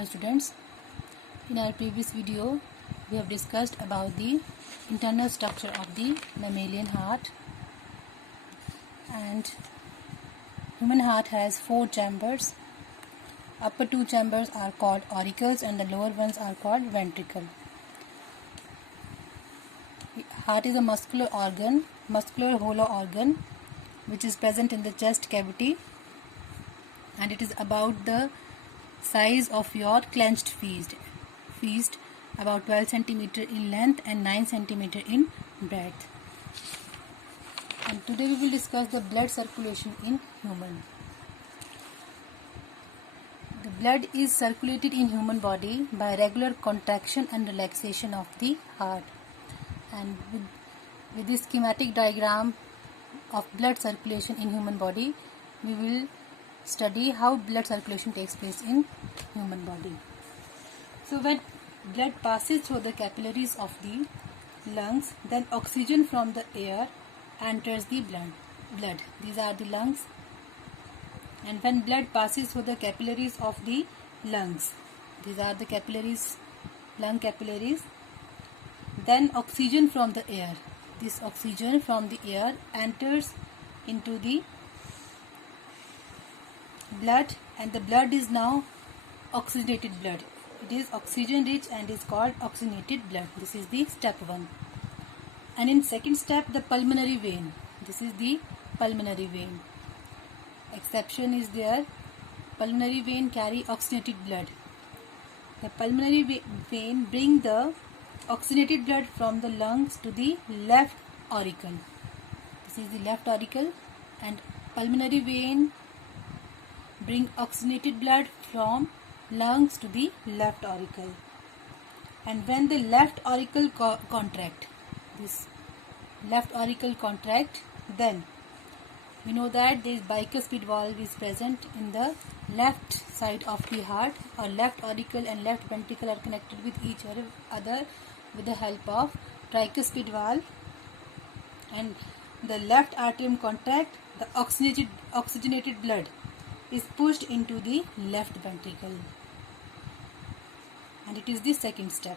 Hello students, in our previous video we have discussed about the internal structure of the mammalian heart, and human heart has 4 chambers. Upper 2 chambers are called auricles and the lower ones are called ventricle. Heart is a muscular hollow organ which is present in the chest cavity, and it is about the size of your clenched fist, about 12 centimeter in length and 9 centimeter in breadth. And today we will discuss the blood circulation in human. The blood is circulated in human body by regular contraction and relaxation of the heart. And with this schematic diagram of blood circulation in human body, we will study how blood circulation takes place in human body. So when blood passes through the capillaries of the lungs, then oxygen from the air enters the blood. These are the lungs. And when blood passes through the capillaries of the lungs, these are the capillaries, lung capillaries, then oxygen from the air. This oxygen from the air enters into the blood, and the blood is now oxygenated blood. It is oxygen rich and is called oxygenated blood. This is the step 1. And in second step, the pulmonary vein. This is the pulmonary vein. Exception is there. Pulmonary vein carry oxygenated blood. The pulmonary vein bring the oxygenated blood from the lungs to the left auricle. This is the left auricle, and pulmonary vein bring oxygenated blood from lungs to the left auricle. And when the left auricle contract, this left auricle contract, then we know that this bicuspid valve is present in the left side of the heart. Or left auricle and left ventricle are connected with each other with the help of tricuspid valve. And the left atrium contract, the oxygenated blood is pushed into the left ventricle, and it is the second step.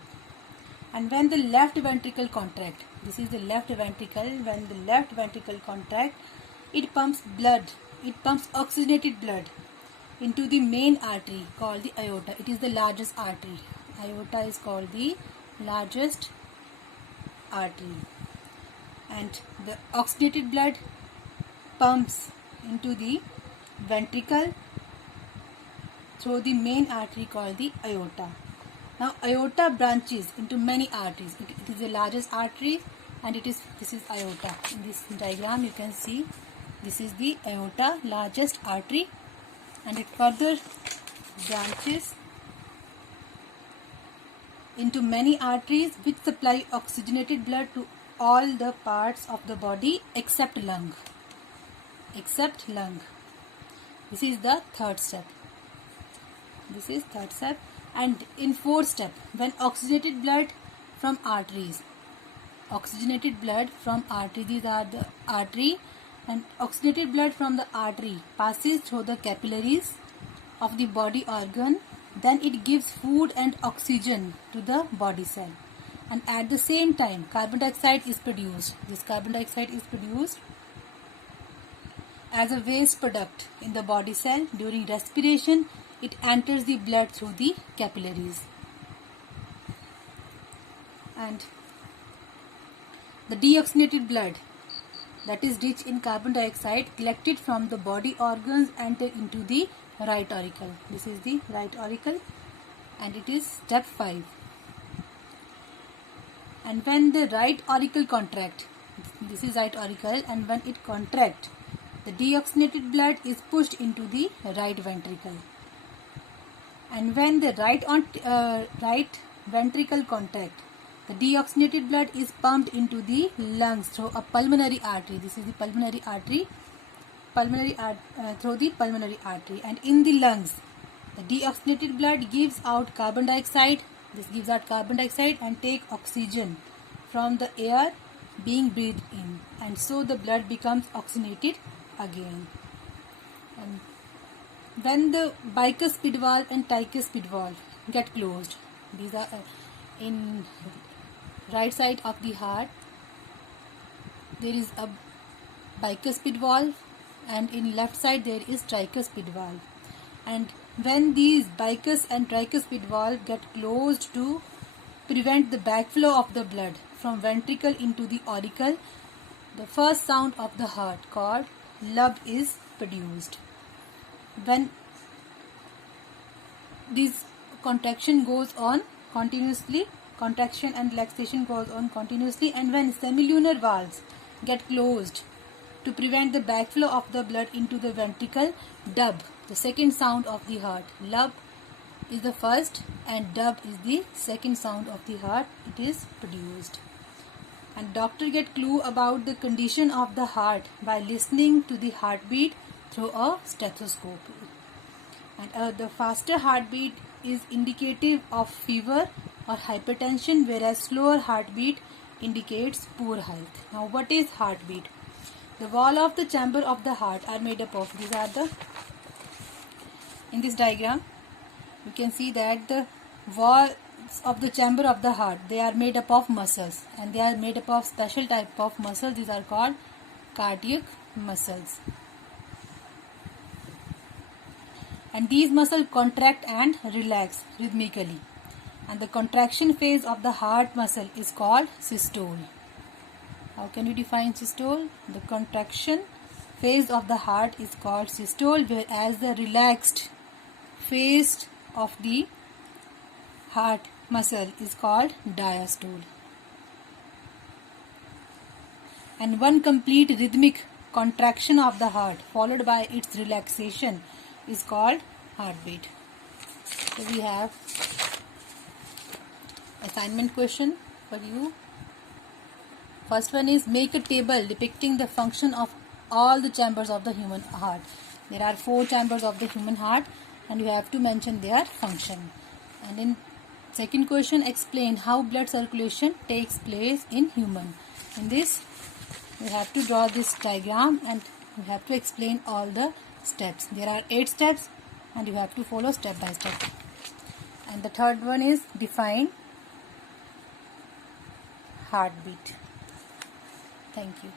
And when the left ventricle contract, this is the left ventricle, when the left ventricle contract, it pumps oxygenated blood into the main artery called the aorta. It is the largest artery. Aorta is called the largest artery, and the oxygenated blood pumps into the ventricle through the main artery called the aorta. Now aorta branches into many arteries. It is the largest artery, and this is aorta. In this diagram you can see this is the aorta, largest artery, and it further branches into many arteries which supply oxygenated blood to all the parts of the body except lung. This is the third step. And in fourth step, when oxygenated blood from arteries, these are the artery, and oxygenated blood from the artery passes through the capillaries of the body organ, then it gives food and oxygen to the body cell, and at the same time carbon dioxide is produced. This carbon dioxide is produced as a waste product in the body cell. During respiration, it enters the blood through the capillaries. And the deoxygenated blood, that is rich in carbon dioxide, collected from the body organs, enter into the right auricle. This is the right auricle, and it is step 5. And when the right auricle contract, this is right auricle, and when it contract, the deoxygenated blood is pushed into the right ventricle. And when the right ventricle contract, the deoxygenated blood is pumped into the lungs through a pulmonary artery. This is the pulmonary artery. Through the pulmonary artery, and in the lungs, the deoxygenated blood gives out carbon dioxide. This gives out carbon dioxide and take oxygen from the air being breathed in, and so the blood becomes oxygenated again. And Then the bicuspid valve and tricuspid valve. get closed. These are in right side of the heart there is a bicuspid valve, and in left side there is tricuspid valve. And when these bicus and tricuspid valve get closed to prevent the backflow of the blood from ventricle into the auricle, the first sound of the heart called lub is produced. When this contraction goes on continuously, contraction and relaxation goes on continuously, and when semilunar valves get closed to prevent the backflow of the blood into the ventricle, dub, the second sound of the heart. Lub is the first and dub is the second sound of the heart. It is produced. And doctor get clue about the condition of the heart by listening to the heartbeat through a stethoscope. And the faster heartbeat is indicative of fever or hypertension, whereas slower heartbeat indicates poor health. Now, what is heartbeat? The wall of the chamber of the heart are made up of, in this diagram you can see that the walls of the chamber of the heart, they are made up of muscles, and they are made up of special type of muscles. These are called cardiac muscles, and these muscles contract and relax rhythmically, and the contraction phase of the heart muscle is called systole. How can we define systole? The contraction phase of the heart is called systole, whereas the relaxed phase of the heart muscle is called diastole. And one complete rhythmic contraction of the heart followed by its relaxation is called heartbeat. So we have assignment question for you. First one is make a table depicting the function of all the chambers of the human heart. There are 4 chambers of the human heart and you have to mention their function. And in second question, explain how blood circulation takes place in human. In this you have to draw this diagram and you have to explain all the steps. There are 8 steps and you have to follow step by step. And the third one is define heartbeat. Thank you.